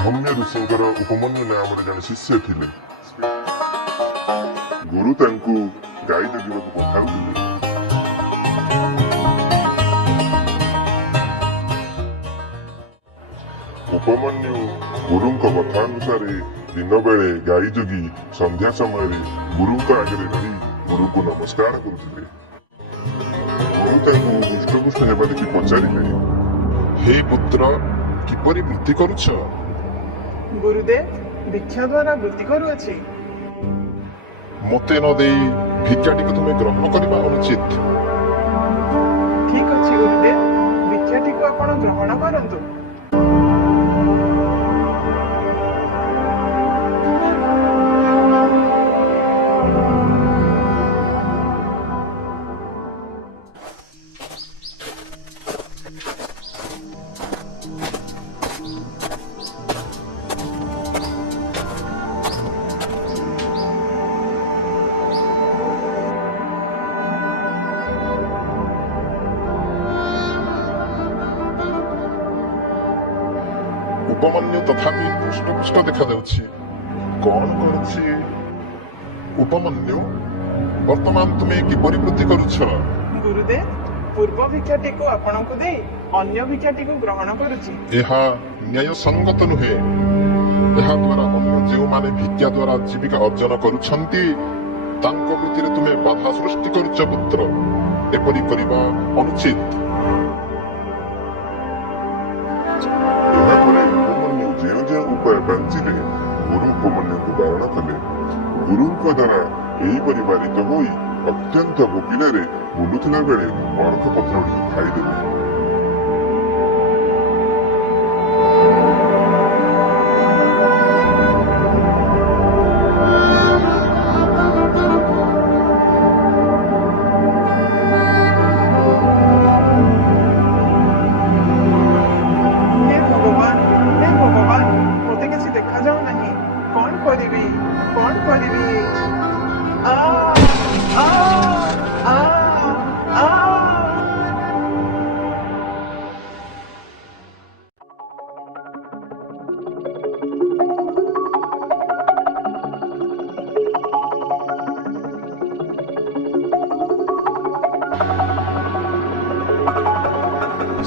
ଧୌମ୍ୟ ଋଷିଙ୍କର ଉପମନ୍ୟୁ ନାମରେ ଜଣେ ଶିଷ୍ୟ ଥିଲେ। ଗୁରୁ ତାଙ୍କୁ ଗାଈ ଜଗିବାକୁ ପଠାଉଥିଲେ। ଉପମନ୍ୟୁ ଗୁରୁଙ୍କ କଥା ଅନୁସାରେ ଦିନ ବେଳେ ଗାଈ ଜଗି ସନ୍ଧ୍ୟା ସମୟରେ ଗୁରୁଙ୍କ ଆଗରେ ରହି ଗୁରୁଙ୍କୁ ନମସ୍କାର କରୁଥିଲେ। ଗୁରୁ ତାଙ୍କୁ ହୃଷ୍ଟପୁଷ୍ଟ ହେବା ଦେଖି ପଚାରିଲେ, ହେ ପୁତ୍ର, କିପରି ବୃତ୍ତି କରୁଛ? ଗୁରୁଦେବ, ଭିକ୍ଷା ଦ୍ୱାରା ବୃତ୍ତି କରୁଅଛି। ମୋତେ ନ ଦେଇ ଭିକ୍ଷାଟିକୁ ତୁମେ ଗ୍ରହଣ କରିବା ଅନୁଚିତ। ଠିକ ଅଛି ଗୁରୁଦେବ, ଭିକ୍ଷାଟିକୁ ଆପଣ ଗ୍ରହଣ କରନ୍ତୁ। ଉପମନ୍ୟୁ ତଥାପି ହୃଷ୍ଟପୁଷ୍ଟ ଦେଖାଯାଉଛି। କଣ କରୁଛି? ଉପମନ୍ୟୁ, ବର୍ତ୍ତମାନ ତୁମେ କିପରି ବୃତ୍ତି କରୁଛ? ଗୁରୁଦେବ, ପୂର୍ବ ଭିକ୍ଷାଟିକୁ ଆପଣଙ୍କୁ ଦେଇ ଅନ୍ୟ ଭିକ୍ଷାଟିକୁ ଗ୍ରହଣ କରୁଛି। ଏହା ନ୍ୟାୟସଙ୍ଗତ ନୁହେଁ। ଏହା ଦ୍ୱାରା ଅନ୍ୟ ଯେଉଁମାନେ ଭିକ୍ଷା ଦ୍ୱାରା ଜୀବିକା ଅର୍ଜନ କରୁଛନ୍ତି ତାଙ୍କ ବୃତ୍ତିରେ ତୁମେ ବାଧା ସୃଷ୍ଟି କରୁଛ ପୁତ୍ର। ଏପରି କରିବା ଅନୁଚିତ। ଏହାପରେ ଉପମନ୍ୟୁ ଯେଉଁ ଯେଉଁ ଉପାୟ ପାଞ୍ଚିଲେ ଗୁରୁ ଉପମନ୍ୟୁଙ୍କୁ ବାରଣ କଲେ। ଗୁରୁଙ୍କ ଦ୍ୱାରା ଏହିପରି ବାରିତ ହୋଇ ଅତ୍ୟନ୍ତ ଭୋକିଲାରେ ବୁଲୁଥିଲା ବେଳେ ଅରଖ ପତ୍ରଟିକୁ ଖାଇଦେଲେ।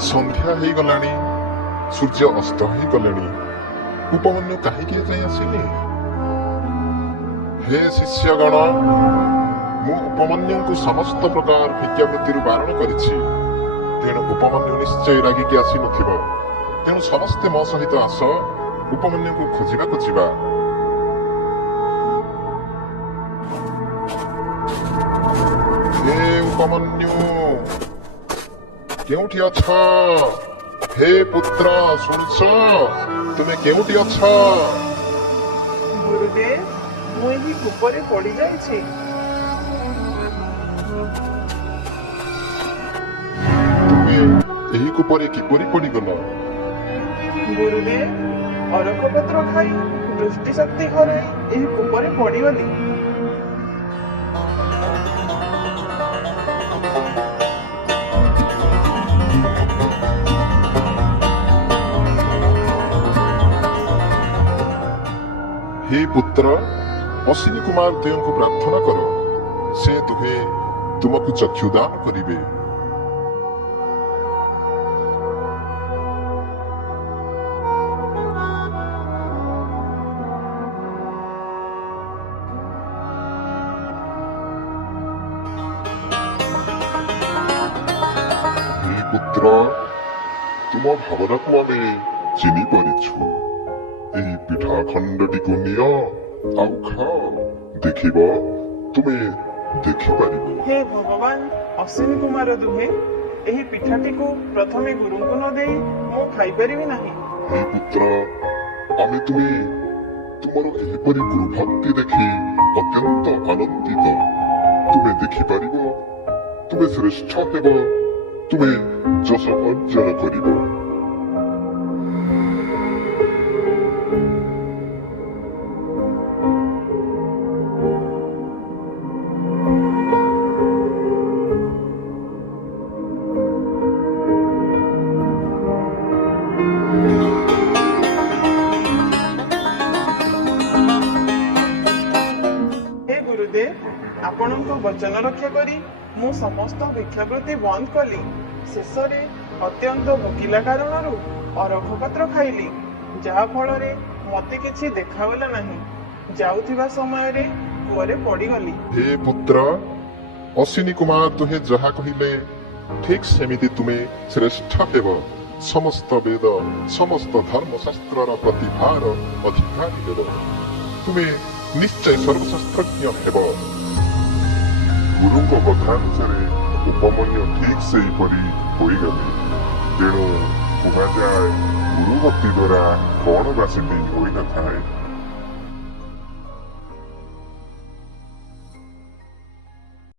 ସନ୍ଧ୍ୟା ହେଇଗଲାଣି, ସୂର୍ଯ୍ୟ ଅସ୍ତ ହେଇଗଲେଣି। ଉପମନ୍ୟୁ କାହିଁକି ଏଯାଏଁ ଆସିନି? ହେ ଶିଷ୍ୟଗଣ, ମୁଁ ଉପମନ୍ୟୁଙ୍କୁ ସମସ୍ତ ପ୍ରକାର ଭିକ୍ଷାବୃତ୍ତିରୁ ବାରଣ କରିଛି। ତେଣୁ ଉପମନ୍ୟୁ ନିଶ୍ଚୟ ରାଗିକି ଆସିନଥିବ। ତେଣୁ ସମସ୍ତେ ମୋ ସହିତ ଆସ, ଉପମନ୍ୟୁଙ୍କୁ ଖୋଜିବାକୁ ଯିବା। ହେ ଉପମନ୍ୟୁ, କେଉଁଠି ଅଛ? ହେ ପୁତ୍ର, ଶୁଣୁଛ? ତୁମେ କେଉଁଠି ଅଛ? ଗୁରୁଦେବ, ମୁଁ ଏହି କୂପରେ ପଡ଼ିଯାଇଛି। ତୁମେ ଏହି କୂପରେ କିପରି ପଡ଼ିଗଲ? ଗୁରୁଦେବ, ଅରଖ ପତ୍ର ଖାଇ ଦୃଷ୍ଟି ଶକ୍ତି ହରାଇ ଏହି କୂପରେ ପଡ଼ିଗଲି। ହେ ପୁତ୍ର, ଅଶ୍ୱିନୀ କୁମାର ଦେବଙ୍କୁ ପ୍ରାର୍ଥନା କର। ସେ ଦୁହେଁ ତୁମକୁ ଚକ୍ଷୁଦାନ କରିବେ। ହେ ପୁତ୍ର, ତୁମ ଭାବନାକୁ ଆମେ ଚିହ୍ନି ପାରିଛୁ। ଏହି ପିଠା ଖଣ୍ଡଟିକୁ ନିଅ, ଆଉ ଖାଅ। ଦେଖିବ, ତୁମେ ଦେଖିପାରିବ। ହେ ଭଗବାନ, ଅଶ୍ୱିନୀ କୁମାର ଦୁହେଁ, ଏହି ପିଠାଟିକୁ ପ୍ରଥମେ ଗୁରୁଙ୍କୁ ନ ଦେଇ ମୁଁ ଖାଇପାରିବି ନାହିଁ। ହେ ପୁତ୍ର, ଆମେ ତୁମର ଏହିପରି ଗୁରୁଭକ୍ତି ଦେଖି ଅତ୍ୟନ୍ତ ଆନନ୍ଦିତ। ତୁମେ ଦେଖିପାରିବ, ତୁମେ ଶ୍ରେଷ୍ଠ ହେବ, ତୁମେ ଯଶ ଅର୍ଜନ କରିବ। ଆପଣଙ୍କ ବଚନ ରକ୍ଷା କରି ମୁଁ ସମସ୍ତ ଭିକ୍ଷାବୃତ୍ତି ବନ୍ଦ କଲି। ଶେଷରେ ଅତ୍ୟନ୍ତ ଭୋକିଲା କାରଣରୁ ଅରଖ ପତ୍ର ଖାଇଲି, ଯାହା ଫଳରେ ମତେ କିଛି ଦେଖାଗଲା ନାହିଁ। ଯାଉଥିବା ସମୟରେ କୂଅରେ ପଡ଼ିଗଲି। ହେ ପୁତ୍ର, ଅଶ୍ୱିନୀ କୁମାର ଦୁହେଁ ଯାହା କହିଲେ ଠିକ୍ ସେମିତି ତୁମେ ଶ୍ରେଷ୍ଠ ହେବ। ସମସ୍ତ ବେଦ ସମସ୍ତ ଧର୍ମଶାସ୍ତ୍ରର ପ୍ରତିଭାର ଅଧିକାରୀ ହେବ। ତୁମେ ନିଶ୍ଚୟ ସର୍ବଶାସ୍ତ୍ରଜ୍ଞ ହେବ। ଗୁରୁଙ୍କ କଥାନୁସାରେ ଉପମନ୍ୟୁ ଠିକ୍ ସେହିପରି ହୋଇଗଲେ। ତେଣୁ କୁହାଯାଏ ଗୁରୁ ଭକ୍ତି ଦ୍ୱାରା ବଣବାସୀ ହୋଇନଥାଏ।